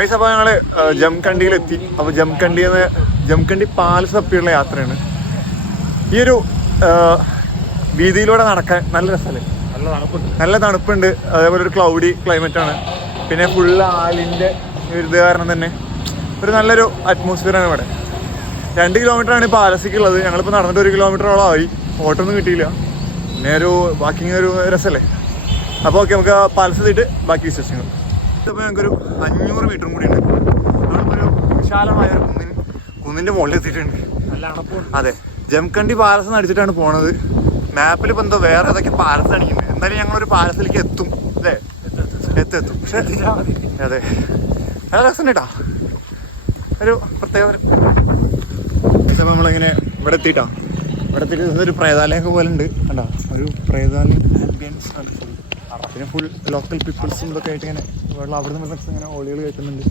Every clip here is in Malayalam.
ഗൈസ്, അപ്പോൾ ഞങ്ങൾ ജംകണ്ടിയിലെത്തി. അപ്പോൾ ജംകണ്ടി പാലസ് തപ്പിയുള്ള യാത്രയാണ്. ഈ ഒരു വീതിയിലൂടെ നടക്കാൻ നല്ല രസമല്ലേ? നല്ല തണുപ്പുണ്ട്. അതേപോലെ ഒരു ക്ലൗഡി ക്ലൈമറ്റാണ്. പിന്നെ ഫുള്ള് ആലിൻ്റെ ഇത് കാരണം തന്നെ ഒരു നല്ലൊരു അറ്റ്മോസ്ഫിയറാണ് ഇവിടെ. 2 കിലോമീറ്ററാണ് ഈ പാലസിക്കുള്ളത്. ഞങ്ങളിപ്പോൾ നടന്നിട്ട് 1 കിലോമീറ്ററോളം ആയി. ഓട്ടോ ഒന്നും കിട്ടിയില്ല. പിന്നെ ഒരു വാക്കിങ് ഒരു രസമല്ലേ? അപ്പോൾ ഓക്കെ, നമുക്ക് പാലസ് എത്തിയിട്ട് ബാക്കി വിശേഷങ്ങൾ. ഇപ്പോൾ ഞങ്ങൾക്കൊരു 500 മീറ്ററും കൂടി ഉണ്ട്. നമ്മളിപ്പോൾ ഒരു വിശാലമായ ഒരു കുന്നിൻ്റെ മുകളിൽ എത്തിയിട്ടുണ്ട്. അതെ, ജംകണ്ടി പാലസ് അടിച്ചിട്ടാണ് പോണത്. മാപ്പിൽ ഇപ്പോൾ എന്തോ വേറെ ഏതൊക്കെ പാലസ് അടിക്കുന്നത്. എന്തായാലും ഞങ്ങളൊരു പാലസിലേക്ക് എത്തും അല്ലേ? എത്തും. പക്ഷേ അതെ, നല്ല രസമുണ്ട് കേട്ടോ. ഒരു പ്രത്യേകത. അപ്പോൾ നമ്മളിങ്ങനെ ഇവിടെ എത്തിയിട്ടാ. ഇവിടെ എത്തിയിട്ട് ഒരു പ്രേതാലയമൊക്കെ പോലെ ഉണ്ട് കണ്ടോ? ഒരു പ്രേതാലയം ആംബിയൻസ് ആണ്. പിന്നെ ഫുൾ ലോക്കൽ പീപ്പിൾസും ഇതൊക്കെ ആയിട്ട് ഇങ്ങനെ വെള്ളം അവിടെ നിന്ന് ഇങ്ങനെ ഓളികൾ കേൾക്കുന്നുണ്ട്,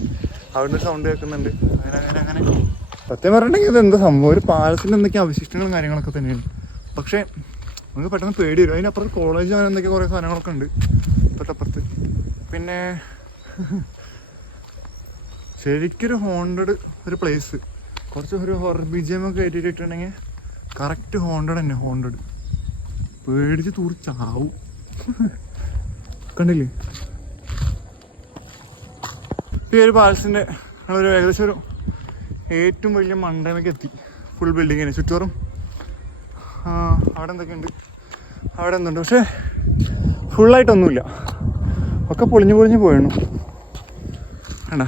അവിടെ സൗണ്ട് കേൾക്കുന്നുണ്ട്. അങ്ങനെ സത്യം പറഞ്ഞിട്ടുണ്ടെങ്കിൽ ഇത് എന്താ സംഭവം? ഒരു പാലസിൽ എന്തൊക്കെയാണ് അവശിഷ്ടങ്ങളും കാര്യങ്ങളൊക്കെ തന്നെയാണ്. പക്ഷേ നമുക്ക് പെട്ടെന്ന് പേടി വരും. അതിനപ്പുറത്ത് കോളേജ് അങ്ങനെ എന്തൊക്കെ കുറേ സാധനങ്ങളൊക്കെ ഉണ്ട് തൊട്ടപ്പുറത്ത്. പിന്നെ ശരിക്കൊരു ഹോണ്ടഡ് ഒരു പ്ലേസ്. കുറച്ച് ഒരു ഹൊറർ BGM ഒക്കെ കയറ്റിയിട്ടുണ്ടെങ്കിൽ കറക്റ്റ് ഹോണ്ടഡ് തന്നെ. ഹോണ്ടഡ് പേടിച്ച് തൂറിച്ചാവും. കണ്ടില്ലേ? ഈ ഒരു പാലസിൻ്റെ ഞങ്ങളൊരു ഏകദേശം ഒരു ഏറ്റവും വലിയ മണ്ടയിലേക്ക് എത്തി. ഫുൾ ബിൽഡിങ്ങിന് ചുറ്റോറും അവിടെ എന്തൊക്കെയുണ്ട്, അവിടെ എന്തുണ്ട്, പക്ഷേ ഫുള്ളായിട്ടൊന്നുമില്ല. ഒക്കെ പൊളിഞ്ഞു പോയിരുന്നു വേണ്ട.